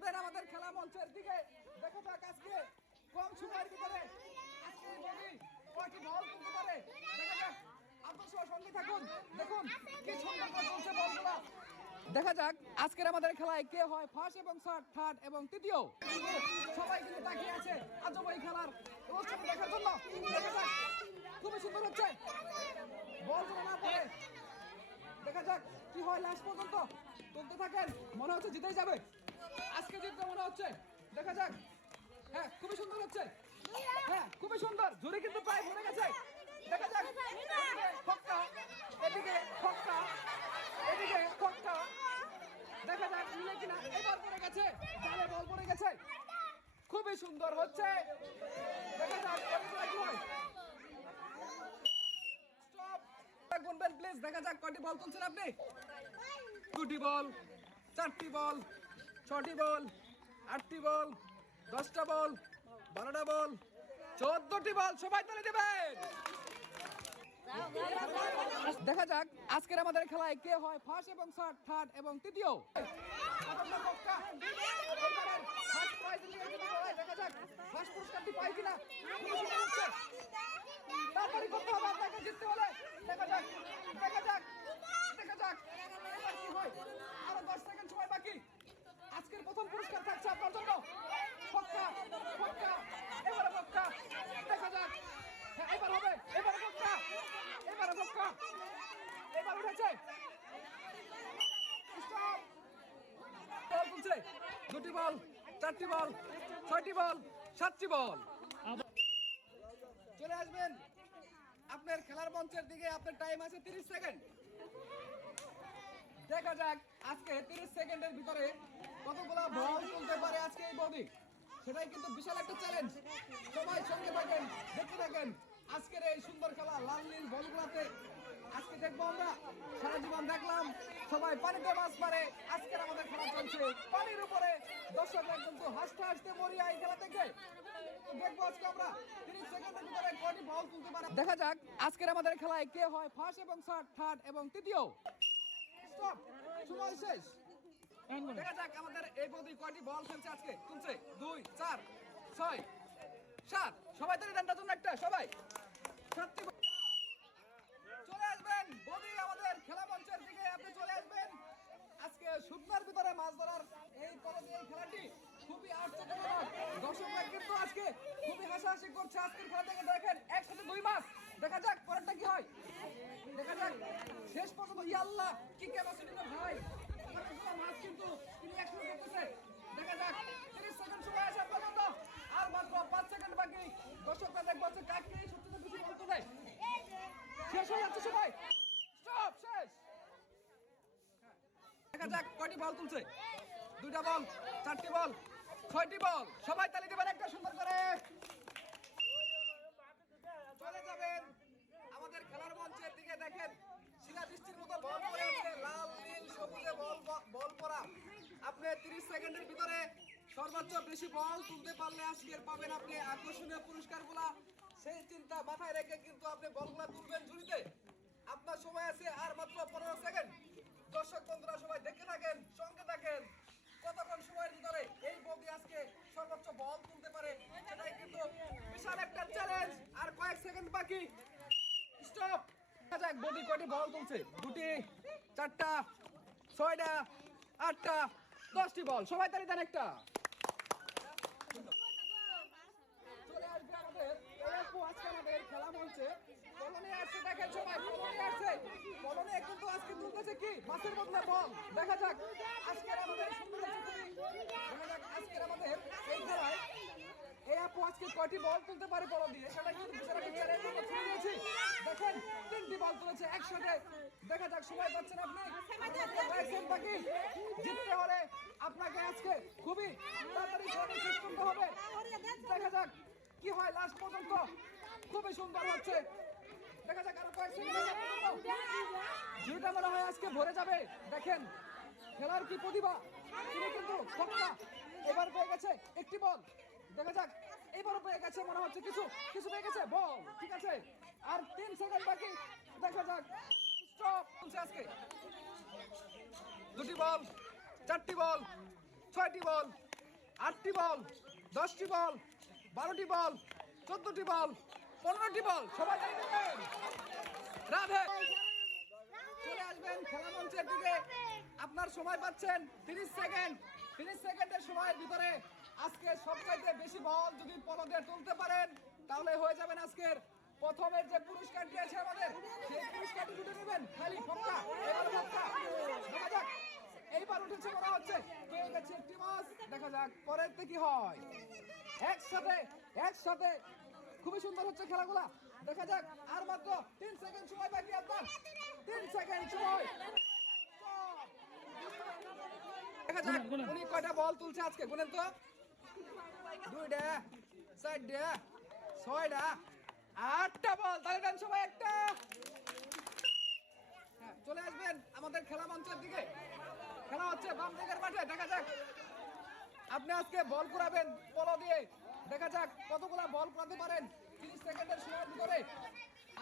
আসবেন আমাদের খেলা মঞ্চের দিকে। দেখা যাক আজকে কম সময়ের ভিতরে আজকে কয়টি বল তুলতে পারে। দেখা যাক, আপনার সঙ্গে থাকুন, দেখুন কি সুন্দর করে চলছে বলগুলা। দেখা যাক আজকের আমাদের খেলায় কে হয় ফার্স্ট এবং থার্ড এবং তৃতীয়। সবাই কিন্তু তাকিয়ে আছে আজব এই খেলার অনুষ্ঠান দেখার জন্য। দেখা যাক, খুবই সুন্দর হচ্ছে বল যেন না পড়ে। দেখা যাক কি হয় লাস্ট পর্যন্ত। তুলতে থাকেন, মনে হচ্ছে জিতেই যাবে, আজকে জিতবে মনে হচ্ছে। দেখা যাক, হ্যাঁ খুবই সুন্দর হচ্ছে, হ্যাঁ খুবই সুন্দর। ঝুড়ি কিন্তু প্রায় ভরে গেছে। দেখা যাক, ছক্কা, এদিকে ছক্কা, এদিকে ছক্কা। দেখা যাক মিলে কিনা। এবার পড়ে গেছে, জালে বল পড়ে গেছে, খুবই সুন্দর হচ্ছে। দেখা যাক কি হয়। স্টপ, গুনবেন প্লিজ। দেখা যাক কয়টি বল তুলছেন আপনি। 2টি বল, 4টি বল, 6টি বল, 8টি বল, 10টা বল, 12টা বল, 14টি বল। সবাই তুলে দেবেন। দেখা যাক আজকের আমাদের খেলায় কে হয় ফার্স্ট এবং থার্ড এবং তৃতীয়। দেখা যাক ফার্স্ট পুরস্কারটি পাই কিনা। তাড়াতাড়ি করতে হবে আপনাকে জিততে হলে। দেখা যাক, দেখা যাক, দেখা যাক কি হয়। আরো 10 সেকেন্ড সময় বাকি। আজকের প্রথম পুরস্কার থাকছে আপনার জন্য ছক্কা, ছক্কা, এবারে ছক্কা। দেখা যাক, এবার হবে, এবারে ছক্কা, এবারে ছক্কা, এবার উঠেছে। স্টপ, বল তুলছে। 2টি বল, 4টি বল, 6টি বল, 7টি বল। চলে আসবেন আপনার খেলার মঞ্চের দিকে। আপনার টাইম আছে 30 সেকেন্ড। দেখা যাক আজকে 30 সেকেন্ডের ভিতরে কতগুলো বল তুলতে পারে আজকে এই বডি। সেটাই কিন্তু বিশাল একটা চ্যালেঞ্জ। সবাই সঙ্গে থাকেন, দেখতে থাকেন আজকের এই সুন্দর খেলা। লাল নীল বলগুলাতে আজকে দেখবো আমরা। সারা জীবন দেখলাম সবাই পানিতে মাছ মারে, আজকের আমাদের খেলা চলছে পানির উপরে। দর্শকরা কিন্তু হাসতে হাসতে মরিয়া এই খেলা থেকে দেখবো আজকে আমরা 30 সেকেন্ডের ভিতরে কয়টি বল তুলতে পারে। দেখা যাক আজকের আমাদের খেলায় কে হয় ফার্স্ট এবং থার্ড এবং তৃতীয়। স্টপ, সময় শেষ। দেখা যাক আমাদের এই বডি কয়টি বল খেলছে আজকে। তুলছে 2, 4, 6, 7। সবাই তালি দেন তার জন্য একটা। সবাই 7টি। চলে আসবেন বডি আমাদের খেলা মঞ্চের দিকে। আপনি চলে আসবেন। আজকে শুকনার ভিতরে মাছ ধরার এই খেলাটি খুবই আশ্চর্যজনক। দর্শকরা কিন্তু আজকে খুবই হাসাহাসি করছে আজকের খেলা থেকে। দেখেন একসাথে 2 মাছ। দেখা যাক পরেরটা কি হয়। দেখা যাক শেষ পর্যন্ত। ইয়াল্লাহ কি ক্যাপাসিটি না ভাই, অনেকগুলো মাছ কিন্তু তিনি একসাথে করতেছে। দেখা যাক 30 সেকেন্ড সময় আসা পর্যন্ত আর মাত্র 5 সেকেন্ড বাকি। দর্শকরা দেখবো কাকে সবচেয়ে বেশি বল তোলে। শেষ হয়ে যাচ্ছে সবাই। স্টপ, শেষ। দেখা যাক কয়টি বল তুলছে। 2টা বল, 4টি বল, 6টি বল। সবাই তালি দেবেন একটা সুন্দর করে। চলে যাবেন আমাদের খেলার মঞ্চের দিকে। দেখেন শিলাবৃষ্টির মতো বল পড়ে আছে, লাল নীল সবুজে বল পড়া। আপনি 30 সেকেন্ডের ভিতরে সর্বোচ্চ বেশি বল তুলতে পারলে আজকের পাবেন আপনি আকর্ষণীয় পুরস্কারগুলা। সেই চিন্তা মাথায় রেখে কিন্তু আপনি বলগুলা তুলবেন ঝুড়িতে। আপনার সময় আছে আর মাত্র 15 সেকেন্ড। দর্শক বন্ধুরা সবাই দেখে থাকেন, সঙ্গে থাকেন কতক্ষণ সময়ের ভিতরে এই বডি আজকে সর্বোচ্চ বল তুলতে পারে। সেটাই কিন্তু বিশাল একটা চ্যালেঞ্জ। আর কয়েক সেকেন্ড বাকি। স্টপ। দেখা যাক বডি কয়টি বল তুলছে। 2টি, 4টা, 6টা, 8টা, 10টি বল। সবাই তালি দেন একটা। চলে আসবে আমাদের আজকে আমাদের খেলা মঞ্চে কলোনি আসছে। দেখেন সবাই কলোনি আসছে। কলোনি কিন্তু আজকে তুলতেছে কি মাছের বদলে বল। দেখা যাক আজকের আমাদের সুন্দর আজকের আমাদের এই খেলায় এই আপু আজকে কয়টি বল তুলতে পারে বল দিয়ে। সেটা কিন্তু বিশাল একটা চ্যালেঞ্জ আমরা তুলে নিয়েছি। দেখেন 3টি বল তুলেছে একসাথে। দেখা যাক সময় পাচ্ছেন আপনি। বাকি জিততে হলে আপনাকে আজকে খুবই তাড়াতাড়ি শেষ করতে হবে। দেখা যাক কি হয় লাস্ট পর্যন্ত। খুবই সুন্দর হচ্ছে। দেখা যাক আরো কয়েক সেকেন্ড। যেটা মনে হয় আজকে ভরে যাবে। দেখেন খেলার কি প্রতিভা। তিনি কিন্তু ছক্কা এবার পেয়ে গেছে 1টি বল। দেখা যাক এবারও পেয়ে গেছে মনে হচ্ছে কিছু কিছু পেয়ে গেছে বল। ঠিক আছে আর 3 সেকেন্ড বাকি। দেখা যাক। স্টপ চলছে আজকে। 2টি বল, 4টি বল, 6টি বল, 8টি বল, 10টি বল, 12টি বল, 14টি বল, 15টি বল, সবাই দেখবেন। রাধে চলে আসবেন খেলা মঞ্চের দিকে। আপনার সময় পাচ্ছেন 30 সেকেন্ড। 30 সেকেন্ডের সময়ের ভিতরে আজকে সবচাইতে বেশি বল যদি পলো দিয়ে তুলতে পারেন তাহলে হয়ে যাবেন আজকের প্রথমের যে পুরস্কারটি আছে আমাদের সেই পুরস্কারটি তুলে নেবেন। খালি ফক্কা, এবার ফক্কা। দেখা যাক এইবার উঠেছে মনে হচ্ছে, পেয়ে গেছে একটি মাছ। দেখা যাক পরের কি হয়। একসাথে খুবই সুন্দর হচ্ছে খেলাগুলা। দেখা যাক আর মাত্র 3 সেকেন্ড সময় বাকি আপনার। 3 সেকেন্ড সময়। দেখা যাক উনি কয়টা বল তুলছে আজকে, গুনেন তো। 2টা, 4টা, 6টা, 8টা বল। তাহলে দেন সবাই একটা। চলে আসবেন আমাদের খেলা মঞ্চের দিকে। খেলা হচ্ছে বাম দিকের মাঠে। দেখা যাক আপনি আজকে বল কুড়াবেন পলো দিয়ে। দেখা যাক কতগুলা বল কুড়াতে পারেন 30 সেকেন্ডের সময়ের ভিতরে।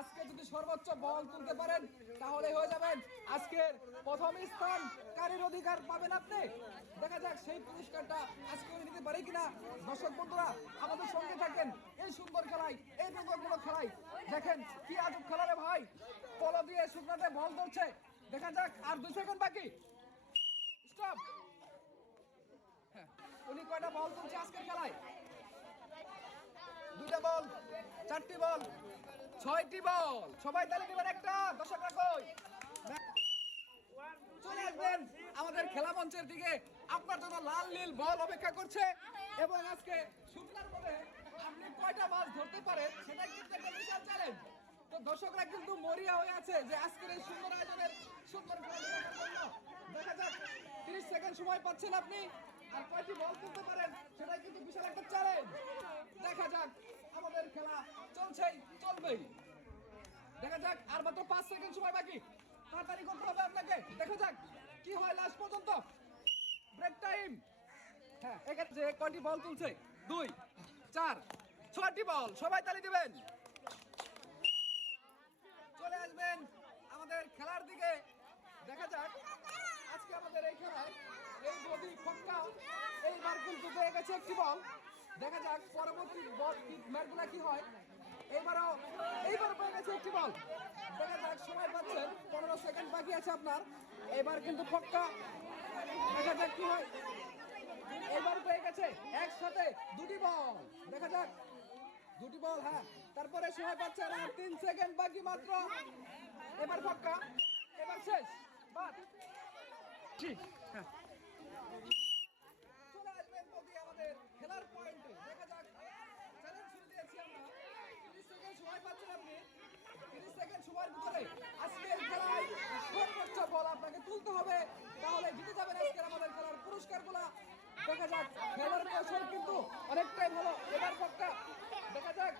আজকে যদি সর্বোচ্চ বল তুলতে পারেন তাহলে হয়ে যাবেন আজকের প্রথম স্থান কারীর অধিকার পাবেন আপনি। দেখা যাক সেই পুরস্কারটা আজকে নিতে পারে কিনা। দর্শক বন্ধুরা আমাদের সঙ্গে থাকেন এই সুন্দর খেলায়, এই রকমগুলো খেলায়। দেখেন কি আজব খেলা রে ভাই, পলো দিয়ে শুকনাতে বল ধরছে। দেখা যাক আর 2 সেকেন্ড বাকি। স্টপ। উনি কয়টা বল তুলছে আজকের খেলায়? 2টা বল, 4টি বল, 6টি বল। সবাই তালে দিবেন একটা। দর্শকরা কই? চলে আসবেন আমাদের খেলা মঞ্চের দিকে। আপনার জন্য লাল নীল বল অপেক্ষা করছে এবং আজকে শুকনার মধ্যে আপনি কয়টা মাছ ধরতে পারেন সেটাই কিন্তু একটা বিশাল চ্যালেঞ্জ। তো দর্শকরা কিন্তু মরিয়া হয়ে আছে যে আজকের এই সুন্দর আয়োজনের সুন্দর খেলা দেখার জন্য। দেখা যাক 30 সেকেন্ড সময় পাচ্ছেন আপনি আর কয়টি বল তুলতে পারেন সেটাই কিন্তু বিশাল একটা চ্যালেঞ্জ। দেখা যাক আমাদের খেলা চলবেই। দেখা যাক আর মাত্র 5 সেকেন্ড সময় বাকি। তাড়াতাড়ি করতে হবে আপনাকে। দেখা যাক কি হয় লাস্ট পর্যন্ত। Break time. হ্যাঁ, এক্ষেত্রে কয়টি বল তুলছে? 2, 4, 6টি বল। সবাই তালি দিবেন। চলে আসবেন আমাদের খেলার দিকে। দেখা যাক আজকে আমাদের এই খেলায় এই বডি ফক্কা এইবার কিন্তু পেয়ে গেছে একটি বল। দেখা যাক পরবর্তী বল ম্যাচগুলো কি হয়। এইবার পেয়ে গেছে একটি বল। দেখা যাক সময় পাচ্ছেন 15 সেকেন্ড বাকি আছে আপনার। এবার কিন্তু ফক্কা। দেখা যাক কি হয়। এবার পেয়ে গেছে একসাথে 2টি বল। দেখা যাক 2টি বল। হ্যাঁ, তারপরে সময় পাচ্ছেন আর 3 সেকেন্ড বাকি মাত্র। এবার ফক্কা, এবার শেষ। বাদ। হ্যাঁ, চলে আসবেন প্রতি আমাদের খেলার পয়েন্টে। দেখা যাক চ্যালেঞ্জ শুরু দিয়েছি আমরা। 30 সেকেন্ড সময় পাচ্ছেন আপনি। 30 সেকেন্ড সময়ের ভিতরে আজকের খেলায় সর্বোচ্চ বল আপনাকে তুলতে হবে, তাহলে জিতে যাবেন আজকের আমাদের খেলার পুরস্কারগুলো। দেখা যাক খেলার কৌশল কিন্তু অনেকটাই ভালো। এবার ফক্কা। দেখা যাক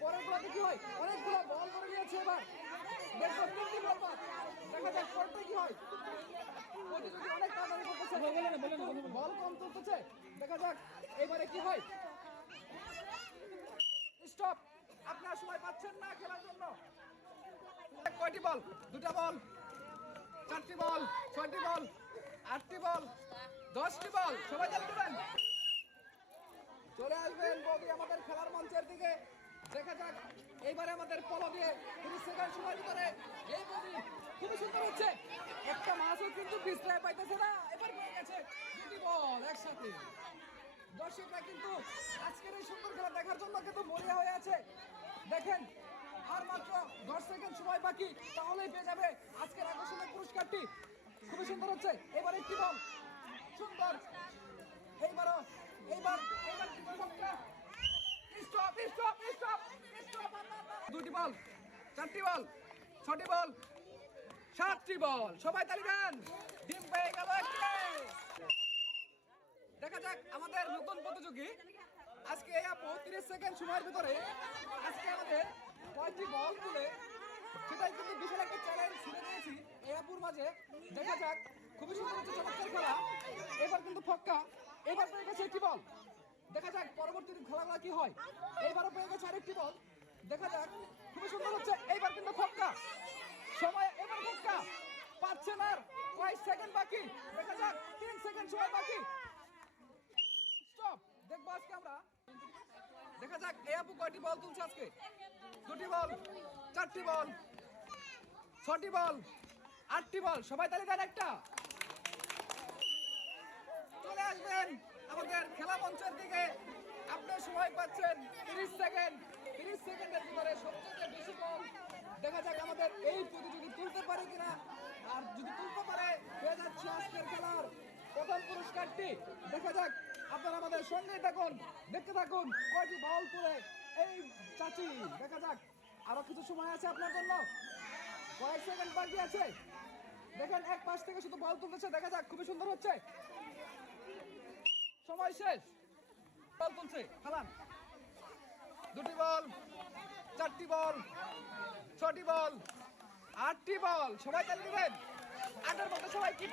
পরের গুলোতে কি হয়। অনেকগুলো বল করে নিয়েছে এবার। দেখো 3টি বল বাদ। দেখা যাক পরেরটা কি হয়। প্রতিযোগী অনেক তাড়াতাড়ি করতেছে, বল কম তুলতেছে। দেখা যাক এবারে কি হয়। স্টপ। আপনার সময় পাচ্ছেন না খেলার জন্য। কয়টি বল? 2টা বল, 4টি বল, 6টি বল, 8টি বল, 10টি বল। সবাই তালি দিবেন। চলে আসবেন বৌদি আমাদের খেলার মঞ্চের দিকে। দেখা যাক এইবারে আমাদের পলো দিয়ে 30 সেকেন্ড সময়ের ভিতরে এই বৌদি খুবই সুন্দর হচ্ছে। একটা মাছও কিন্তু বিশ্রায় পাইতেছে না। এবার পেয়ে গেছে 2টি বল একসাথে। দর্শকরা কিন্তু আজকের এই সুন্দর খেলা দেখার জন্য কিন্তু মরিয়া হয়ে আছে। দেখেন আর মাত্র 10 সেকেন্ড সময় বাকি, তাহলেই পেয়ে যাবে আজকের আকর্ষণীয় পুরস্কারটি। খুবই সুন্দর হচ্ছে। এবার একটি বল সুন্দর। এইবার স্টপ। 2টি বল, 4টি বল, 6টি বল, 7টি বল। সবাই তালি দেন। ডিম পেয়ে গেল একটি। দেখা যাক আমাদের নতুন প্রতিযোগী আজকে এই আপু 30 সেকেন্ড সময়ের ভিতরে আজকে আমাদের কয়টি বল তুলে সেটাই কিন্তু বিশাল একটা চ্যালেঞ্জ ছুড়ে দিয়েছি এই আপুর মাঝে। দেখা যাক খুবই সুন্দর হচ্ছে চমৎকার খেলা। এবার কিন্তু ফক্কা। এবার পেয়ে গেছে একটি বল। দেখা যাক পরবর্তী খেলাগুলো কি হয়। এইবারও পেয়ে গেছে আরেকটি বল। দেখা যাক খুবই সুন্দর হচ্ছে। এইবার কিন্তু ফক্কা। সময় এবার ফক্কা। পাচ্ছেন আর কয়েক সেকেন্ড বাকি। দেখা যাক 3 সেকেন্ড সময় বাকি। দেখা যাক এই আপু কয়টি বল তুলছে আজকে। 2টি বল, 4টি বল, 6টি বল, 8টি বল। সবাই তালি দেন একটা। চলে আসবেন আমাদের খেলা মঞ্চের দিকে। আপনার সময় পাচ্ছেন 30 সেকেন্ড। 30 সেকেন্ডের ভিতরে সবচেয়ে বেশি বল দেখা যাক আমাদের এই প্রতিযোগী তুলতে পারে কিনা। আর যদি তুলতে পারে পেয়ে যাচ্ছে আজকের খেলার প্রথম পুরস্কারটি। দেখা যাক, আপনারা আমাদের সঙ্গেই থাকুন, দেখতে থাকুন কয়টি বল তুলে এই চাচি। দেখা যাক, আরো কিছু সময় আছে আপনার জন্য, কয়েক সেকেন্ড বাকি আছে। দেখেন এক পাশ থেকে শুধু বল তুলতেছে, দেখা যাক খুবই সুন্দর হচ্ছে। সময় শেষ। বল তুলছে, খেলান। 2টি বল, 4টি বল, 6টি বল, 8টি বল। সবাই তালি দিবেন। 8এর মধ্যে সবাই কি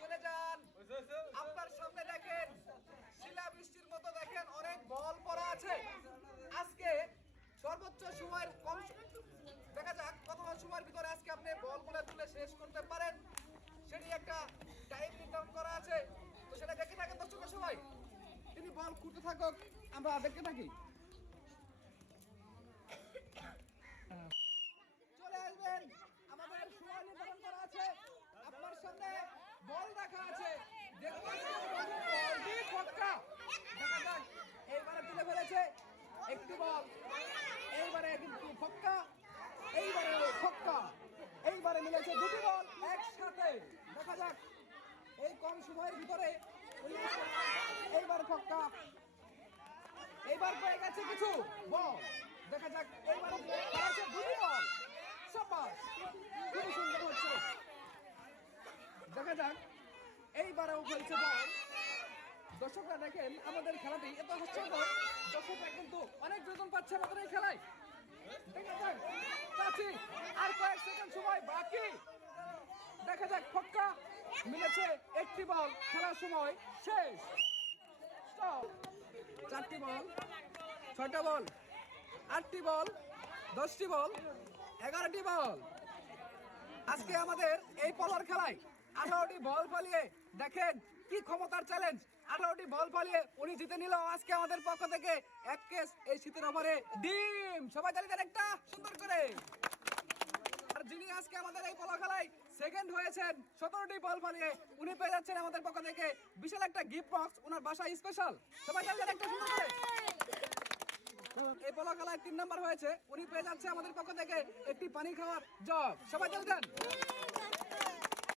চলে যান। আপনার সামনে দেখেন শিলা বৃষ্টির মতো দেখেন অনেক বল পড়া আছে। আজকে সর্বোচ্চ সময়ের কম দেখা যাক কত সময়ের ভিতরে আজকে আপনি বলগুলো তুলে শেষ করতে পারেন, সেটি একটা টাইম নির্ধারণ করা আছে। তো সেটা দেখে থাকেন দর্শক সবাই। তিনি বল খুঁটতে থাকুক, আমরা দেখতে থাকি। চলে আসবেন, আমাদের সময় নির্ধারণ করা আছে। আপনার সামনে বল দেখা আছে, ছক্কা। দেখা যাক এইবারে তুলে ফেলেছে একটি বল, এইবারে কিন্তু ছক্কা, এইবারে ছক্কা, এইবারে মিলেছে 2টি বল একসাথে। দেখা যাক এই কম সময়ের ভিতরে এইবার ছক্কা, এইবার পেয়ে গেছে কিছু বল। দেখা যাক এইবার পেয়েছে 2টি বল। সাবাস, খুবই সুন্দর হচ্ছে। দেখা যাক এইবারেও ফেলছে বল। দর্শকরা দেখেন আমাদের খেলাতে এত হাস্যকর, দর্শকরা কিন্তু অনেক বেতন পাচ্ছে আমাদের এই খেলায়। দেখা যাক চাচি, আর কয়েক সেকেন্ড সময় বাকি। দেখা যাক ছক্কা মিলেছে একটি বল, খেলার সময় শেষ। স্টপ। 4টি বল, 6টা বল, 8টি বল, 10টি বল, 11টি বল। আজকে আমাদের এই পলার খেলায় 18টি বল পালিয়ে দেখেন কি ক্ষমতার চ্যালেঞ্জ। 18টি বল পালিয়ে উনি জিতে নিল আজকে আমাদের পক্ষ থেকে 1 কেস এই শীতের ওভারে ডিম। সবাই তালি দেন একটা সুন্দর করে। আর যিনি আজকে আমাদের এই পলা খেলায় সেকেন্ড হয়েছেন 17টি বল পালিয়ে, উনি পেয়ে যাচ্ছেন আমাদের পক্ষ থেকে বিশাল একটা গিফট বক্স, ওনার বাসায় স্পেশাল। সবাই তালি দেন একটা সুন্দর করে। এই পলা খেলায় 3 নাম্বার হয়েছে, উনি পেয়ে যাচ্ছে আমাদের পক্ষ থেকে একটি পানি খাওয়ার জগ। সবাই তালি দেন।